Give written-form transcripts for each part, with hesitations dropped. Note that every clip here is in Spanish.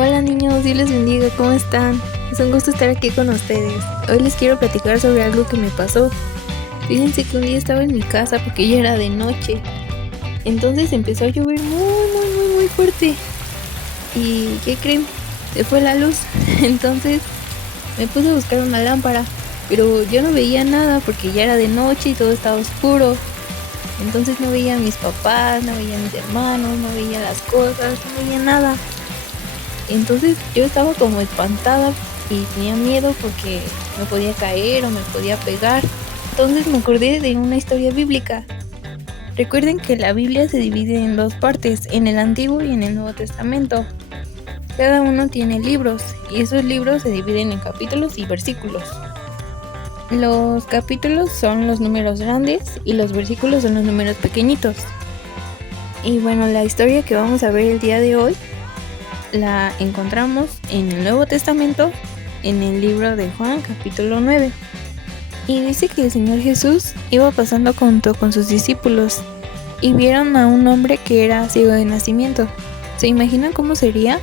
Hola niños, Dios les bendiga, ¿cómo están? Es un gusto estar aquí con ustedes. Hoy les quiero platicar sobre algo que me pasó. Fíjense que un día estaba en mi casa porque ya era de noche. Entonces empezó a llover muy fuerte. ¿Y qué creen? Se fue la luz. Entonces me puse a buscar una lámpara, pero yo no veía nada porque ya era de noche y todo estaba oscuro. Entonces no veía a mis papás, no veía a mis hermanos, no veía las cosas, no veía nada. Entonces yo estaba como espantada y tenía miedo porque me podía caer o me podía pegar. Entonces me acordé de una historia bíblica. Recuerden que la Biblia se divide en dos partes, en el Antiguo y en el Nuevo Testamento. Cada uno tiene libros y esos libros se dividen en capítulos y versículos. Los capítulos son los números grandes y los versículos son los números pequeñitos. Y bueno, la historia que vamos a ver el día de hoy la encontramos en el Nuevo Testamento, en el libro de Juan, capítulo 9. Y dice que el Señor Jesús iba pasando junto con sus discípulos y vieron a un hombre que era ciego de nacimiento. ¿Se imaginan cómo sería?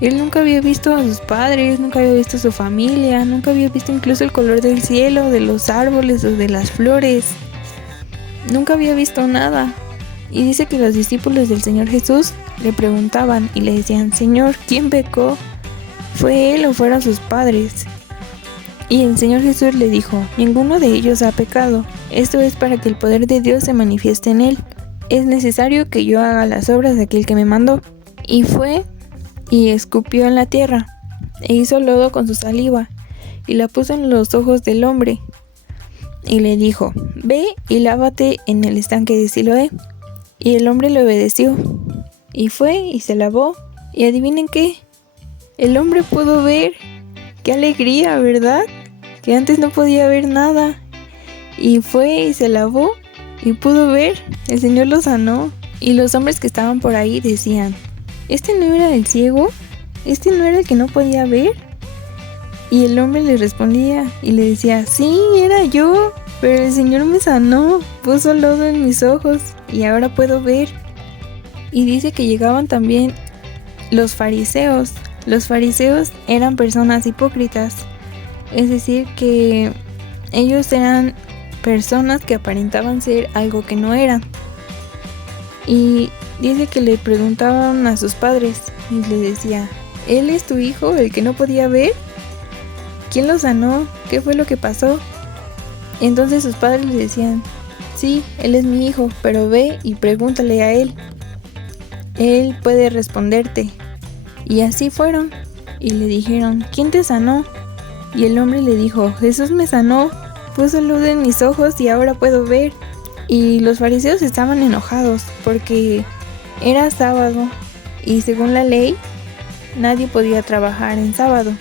Él nunca había visto a sus padres, nunca había visto a su familia, nunca había visto incluso el color del cielo, de los árboles o de las flores. Nunca había visto nada. Y dice que los discípulos del Señor Jesús le preguntaban y le decían: Señor, ¿quién pecó? ¿Fue él o fueron sus padres? Y el Señor Jesús le dijo: ninguno de ellos ha pecado. Esto es para que el poder de Dios se manifieste en él. Es necesario que yo haga las obras de aquel que me mandó. Y fue y escupió en la tierra, e hizo lodo con su saliva, y la puso en los ojos del hombre. Y le dijo: ve y lávate en el estanque de Siloé. Y el hombre le obedeció, y fue y se lavó, y adivinen qué, el hombre pudo ver. ¡Qué alegría!, ¿verdad? Que antes no podía ver nada, y fue y se lavó, y pudo ver. El Señor lo sanó, y los hombres que estaban por ahí decían: ¿este no era el ciego? ¿Este no era el que no podía ver? Y el hombre le respondía y le decía: sí, era yo, pero el Señor me sanó, puso lodo en mis ojos y ahora puedo ver. Y dice que llegaban también los fariseos. Los fariseos eran personas hipócritas, es decir, que ellos eran personas que aparentaban ser algo que no eran. Y dice que le preguntaban a sus padres y le decía: ¿él es tu hijo, el que no podía ver? ¿Quién lo sanó? ¿Qué fue lo que pasó? Entonces sus padres le decían: sí, él es mi hijo, pero ve y pregúntale a él. Él puede responderte. Y así fueron y le dijeron: ¿quién te sanó? Y el hombre le dijo: Jesús me sanó, puso luz en mis ojos y ahora puedo ver. Y los fariseos estaban enojados porque era sábado y según la ley nadie podía trabajar en sábado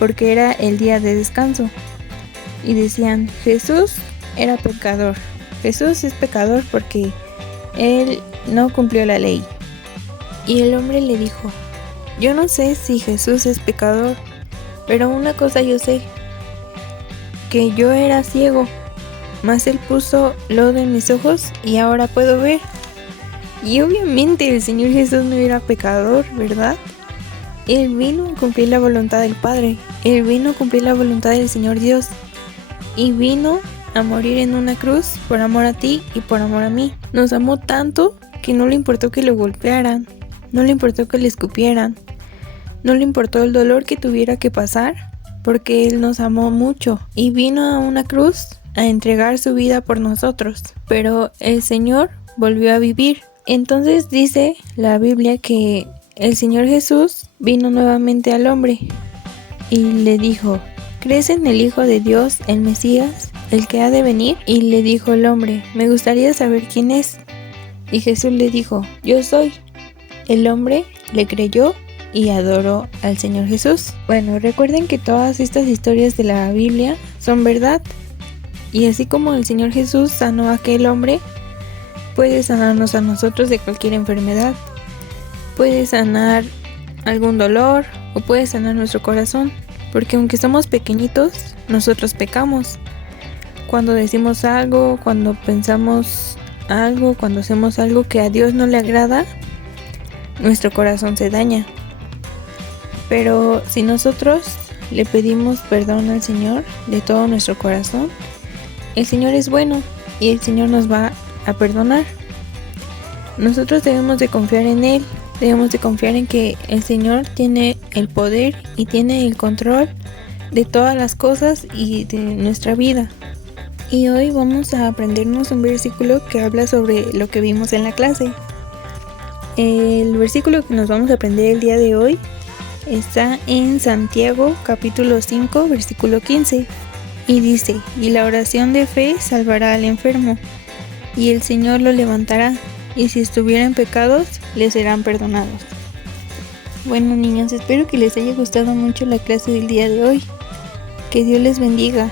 porque era el día de descanso. Y decían: Jesús era pecador, Jesús es pecador porque él no cumplió la ley. Y el hombre le dijo: yo no sé si Jesús es pecador, pero una cosa yo sé, que yo era ciego, mas él puso lodo en mis ojos y ahora puedo ver. Y obviamente el Señor Jesús no era pecador, ¿verdad? Él vino a cumplir la voluntad del Padre, él vino a cumplir la voluntad del Señor Dios, y vino a morir en una cruz por amor a ti y por amor a mí. Nos amó tanto que no le importó que lo golpearan, no le importó que le escupieran, no le importó el dolor que tuviera que pasar, porque Él nos amó mucho y vino a una cruz a entregar su vida por nosotros. Pero el Señor volvió a vivir. Entonces dice la Biblia que el Señor Jesús vino nuevamente al hombre y le dijo: ¿crees en el Hijo de Dios, el Mesías, el que ha de venir? Y le dijo el hombre: me gustaría saber quién es. Y Jesús le dijo: yo soy. El hombre le creyó y adoró al Señor Jesús. Bueno, recuerden que todas estas historias de la Biblia son verdad. Y así como el Señor Jesús sanó a aquel hombre, puede sanarnos a nosotros de cualquier enfermedad. Puede sanar algún dolor o puede sanar nuestro corazón. Porque aunque somos pequeñitos, nosotros pecamos. Cuando decimos algo, cuando pensamos algo, cuando hacemos algo que a Dios no le agrada, nuestro corazón se daña. Pero si nosotros le pedimos perdón al Señor de todo nuestro corazón, el Señor es bueno y el Señor nos va a perdonar. Nosotros debemos de confiar en Él, debemos de confiar en que el Señor tiene el poder y tiene el control de todas las cosas y de nuestra vida. Y hoy vamos a aprendernos un versículo que habla sobre lo que vimos en la clase. El versículo que nos vamos a aprender el día de hoy está en Santiago capítulo 5 versículo 15 y dice: y la oración de fe salvará al enfermo y el Señor lo levantará, y si estuviera en pecados le serán perdonados. Bueno, niños, espero que les haya gustado mucho la clase del día de hoy. Que Dios les bendiga.